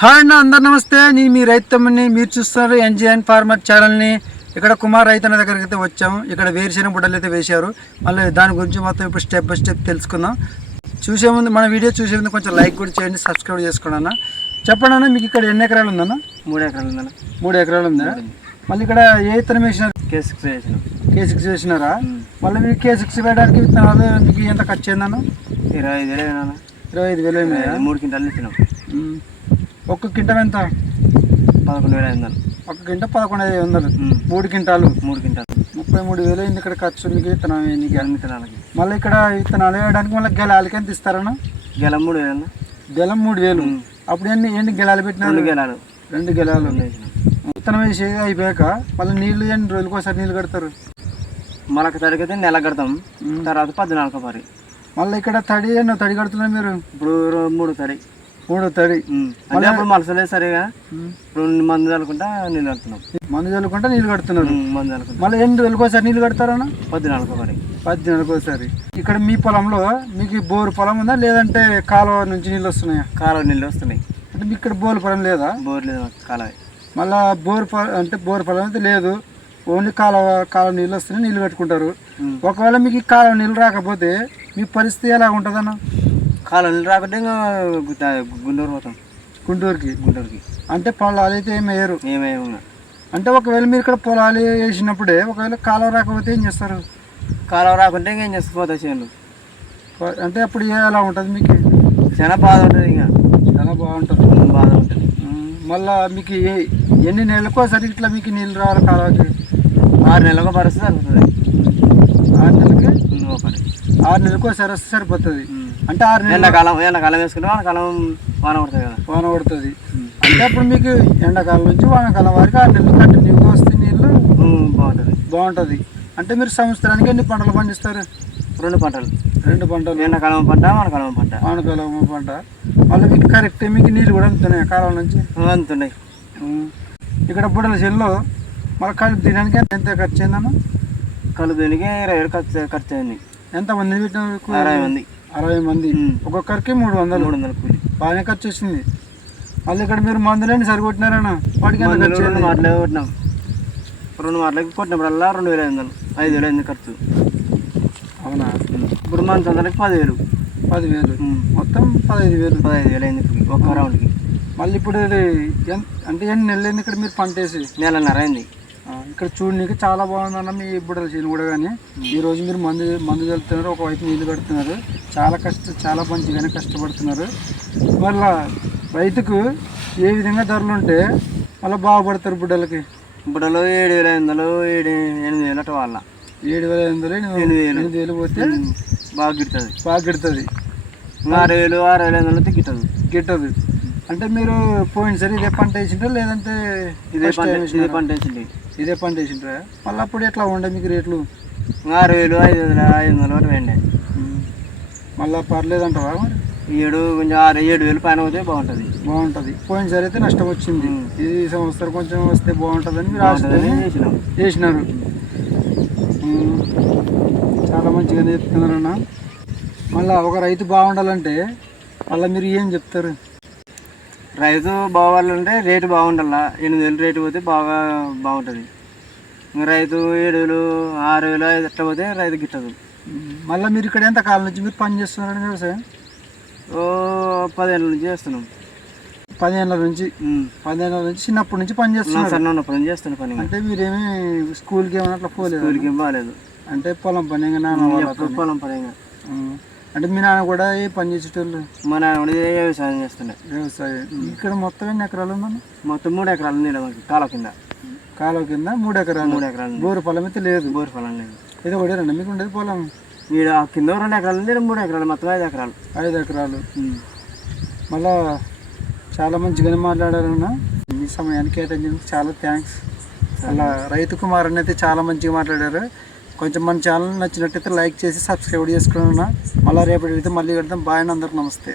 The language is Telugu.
హాయ్ అన్న, అందరు నమస్తే. నేను మీ రైతు తమ్ముని, మీరు చూస్తున్నారు ఎన్జిఎన్ ఫార్మర్ ఛానల్ని. ఇక్కడ కుమార్ రైతు అన్న దగ్గరికి అయితే వచ్చాము. ఇక్కడ వేరుశెనగ బుడ్డలు అయితే వేశారు. మళ్ళీ దాని గురించి మొత్తం ఇప్పుడు స్టెప్ బై స్టెప్ తెలుసుకుందాం. మన వీడియో చూసే ముందు కొంచెం లైక్ కూడా చేయండి, సబ్స్క్రైబ్ చేసుకోండి అన్న. చెప్పండి అన్న, మీకు ఇక్కడ ఎన్ని ఎకరాలు ఉందన్న? 3 ఎకరాలు ఉందన్న. 3 ఎకరాలు ఉందా? మళ్ళీ ఇక్కడ ఏ విత్తనం వేసినారు? K6 వేసినారా? మళ్ళీ మీకు K6 వేయడానికి విత్తనాలు మీకు ఎంత ఖర్చు అయిందన్న? 25,000. 25,000 అయినాయా? 3 క్వింటాలు ఇచ్చినాం. ఒక్క క్వింటల్ ఎంత? 11,500. ఒక గింట 11,500. 3 క్వింటాలు 33,000 అయింది ఇక్కడ ఖర్చు మీకు విత్తనం విత్తనాలకి. మళ్ళీ ఇక్కడ విత్తనాలు వేయడానికి మళ్ళీ గెలాలకి ఎంత ఇస్తారన్న? గెలం 3,000. గెలం 3,000. అప్పుడు ఎన్ని గెలాలు పెట్టినారు? 2 గెలాలు. విత్తనం వేసి అయిపోయాక మళ్ళీ నీళ్ళు ఎన్ని రోజులకు ఒకసారి నీళ్ళు కడతారు? మనకు తడికైతే నెల కడతాం, తర్వాత 14 పరి. మళ్ళీ ఇక్కడ తడి కడుతున్నారు మీరు? ఇప్పుడు 3 తడి. 3 తడి. మళ్ళీ అప్పుడు మలసలేదు సరిగా 2 మందు చల్లుకుంటా నీళ్ళు కడుతున్నాం. మందు చల్లుకుంటా నీళ్ళు కడుతున్నారు. మందు చల్లుకుంటా. మళ్ళీ ఎన్ని రోజులకు ఒకసారి నీళ్ళు కడతారన్న? 14 పరి. 14 ఒకసారి. ఇక్కడ మీ పొలంలో మీకు బోరు పొలం ఉందా, లేదంటే కాలువ నుంచి నీళ్ళు వస్తున్నాయా? కాలువ నీళ్ళు వస్తున్నాయి. అంటే మీకు ఇక్కడ బోరు పొలం లేదా? బోర్ లేదు, కాలువ. మళ్ళీ బోరు పొలం అయితే లేదు, ఓన్లీ కాలువ నీళ్ళు వస్తున్నాయి, నీళ్ళు కట్టుకుంటారు. ఒకవేళ మీకు ఈ కాలువ నీళ్ళు రాకపోతే మీ పరిస్థితి ఎలా ఉంటుందన్న? కాలువ నీళ్ళు రాకుంటే గుంటూరు పోతాం. గుంటూరుకి అంటే పొలాలు అయితే ఏమి వేయరు? ఏమేమి. అంటే ఒకవేళ మీరు ఇక్కడ పొలాలు వేసినప్పుడే ఒకవేళ కాలువ రాకపోతే ఏం చేస్తారు? కాలువ రాకుంటే ఇంకేం చేసుకోపోతాయి చేనులు. అంటే అప్పుడు ఎలా ఉంటుంది మీకు? చాలా బాధ ఉంటుంది. చాలా బాగుంటుంది. బాధ ఉంటుంది. మళ్ళీ మీకు ఎన్ని నెలలకు ఒకసారి ఇట్లా మీకు నీళ్ళు రావాలి కాలువకి? 6 నెలలకు పరిస్థితి సరిపోతుంది. 6 నెలలకి ఒకటి. 6 నెలలకు ఒకసారి వస్తే సరిపోతుంది. అంటే 6 నెలలు ఎండాకాలం వేసుకుంటే వానకాలం వాన పడుతుంది కదా. వాన పడుతుంది. అంటే అప్పుడు మీకు ఎండాకాలం నుంచి వానాకాలం వరకు 6 నెలలు కంటిన్యూగా వస్తే నీళ్ళు బాగుంటుంది. అంటే మీరు సంవత్సరానికి ఎన్ని పంటలు పండిస్తారు? 2 పంటలు. 2 పంటలు. ఎండాకాలం పంట, వానకాలం పంట. మళ్ళీ మీకు కరెక్ట్ మీకు నీళ్ళు కూడా అందుతున్నాయి కాలం నుంచి? అందుతున్నాయి. ఇక్కడ బుడ్డల చెల్లో మళ్ళీ కలుపు తినడానికి ఎంత ఖర్చు అయిందన్న? కలుపు దీనికి 20 ఖర్చు అయింది. ఎంతమంది పెట్టినారు? 60 మంది. ఒక్కొక్కరికి 300 కూలి. బాగానే ఖర్చు వచ్చింది. మళ్ళీ ఇక్కడ మీరు మందులేని సరికొట్టినారన్న? వాటికి ఎంత ఖర్చు? 2 మాటలు కొట్టినాం. 2 మాటలకి కొట్టినప్పుడల్లా 2,500. 5,000 అయింది ఖర్చు. అవునా? ఇప్పుడు మన సందరికి 10,000. మొత్తం 15,000 అయింది ఒక్క రౌండ్కి. మళ్ళీ ఇప్పుడు అంటే ఎన్ని నెలలు అయింది ఇక్కడ మీరు పంట వేసి? 1.5 అయింది. ఇక్కడ చూడడానికి చాలా బాగుందన్న మీ బుడ్డల చేను కూడా. కానీ ఈరోజు మీరు మందు చల్లుతున్నారు, ఒకవైపు నీళ్ళు కడుతున్నారు, చాలా మంచిగానే కష్టపడుతున్నారు. మళ్ళీ రైతుకు ఏ విధంగా ధరలు ఉంటే మళ్ళీ బాగుపడతారు బుడ్డలకి? బుడ్డలు 7,500, 8,000 అటు వాళ్ళ. 7,500, 8,000 పోతే బాగా గిడుతుంది. 6,000 గిట్టదు. అంటే మీరు పోయినసారి ఇదే పంట వేసింటారా, లేదంటే ఇదే పంట వేసింది? ఇదే పంట వేసింటారా? మళ్ళీ అప్పుడు ఎట్లా ఉండే మీకు రేట్లు? 6,000, 5,500 వరకు వెండి. మళ్ళీ పర్లేదంటావా? మరి 7,000 పైన పోతే బాగుంటుంది. పోయినసారి అయితే నష్టం వచ్చింది. ఈ సంవత్సరం కొంచెం వస్తే బాగుంటుందని మీరు చేసినారు. చాలా మంచిగానే చెప్తున్నారన్న. మళ్ళీ ఒక రైతు బాగుండాలంటే మళ్ళీ మీరు ఏం చెప్తారు? రైతు బాగాలంటే రేటు బాగుండాలా. 8,000 రేటు పోతే బాగుంటుంది. ఇంకా రైతు 7,000, 6,000 అట్లా పోతే రైతు గిట్టదు. మళ్ళీ మీరు ఇక్కడ ఎంత కాలం నుంచి మీరు పని చేస్తున్నారండి వ్యవసాయం? 10 ఏళ్ళ నుంచి చేస్తున్నాం. 10 ఏళ్ళ నుంచి చిన్నప్పటి నుంచి పని చేస్తున్నాం. సన్నప్పటి నుంచి చేస్తున్నాం పని. అంటే మీరేమి స్కూల్కి ఏమైనా అట్లా పోలేదు? స్కూల్కి ఏం బాగాలేదు. అంటే పొలం పని? పొలం పని. అంటే మీ నాన్న కూడా ఏ పని చేసేటోళ్ళు? మా నాన్న కూడా వ్యవసాయం చేస్తున్నాయి. ఇక్కడ మొత్తం ఎన్ని ఎకరాలు ఉందన్న? మొత్తం 3 ఎకరాలు ఉంది. కాలువ కింద 3 ఎకరాలు. బోరు పొలం అయితే లేదు? బోరు పొలం లేదు. ఇది ఒకటే రండి మీకు ఉండేది పొలం? వీడు కింద 2 ఎకరాలు ఉంది, 3 ఎకరాలు, మొత్తం 5 ఎకరాలు. 5 ఎకరాలు. మళ్ళా చాలా మంచిగానే మాట్లాడారన్న. మీ సమయానికి కేటాయించినందుకు చాలా థ్యాంక్స్. అలా రైతు కుమార్ అని అయితే చాలా మంచిగా మాట్లాడారు. కొంచెం మన ఛానల్ నచ్చినట్టయితే లైక్ చేసి సబ్స్క్రైబ్ చేసుకున్నా. మళ్ళీ రేపటి అయితే మళ్ళీ కడతాం. బాయ్, అందరికి నమస్తే.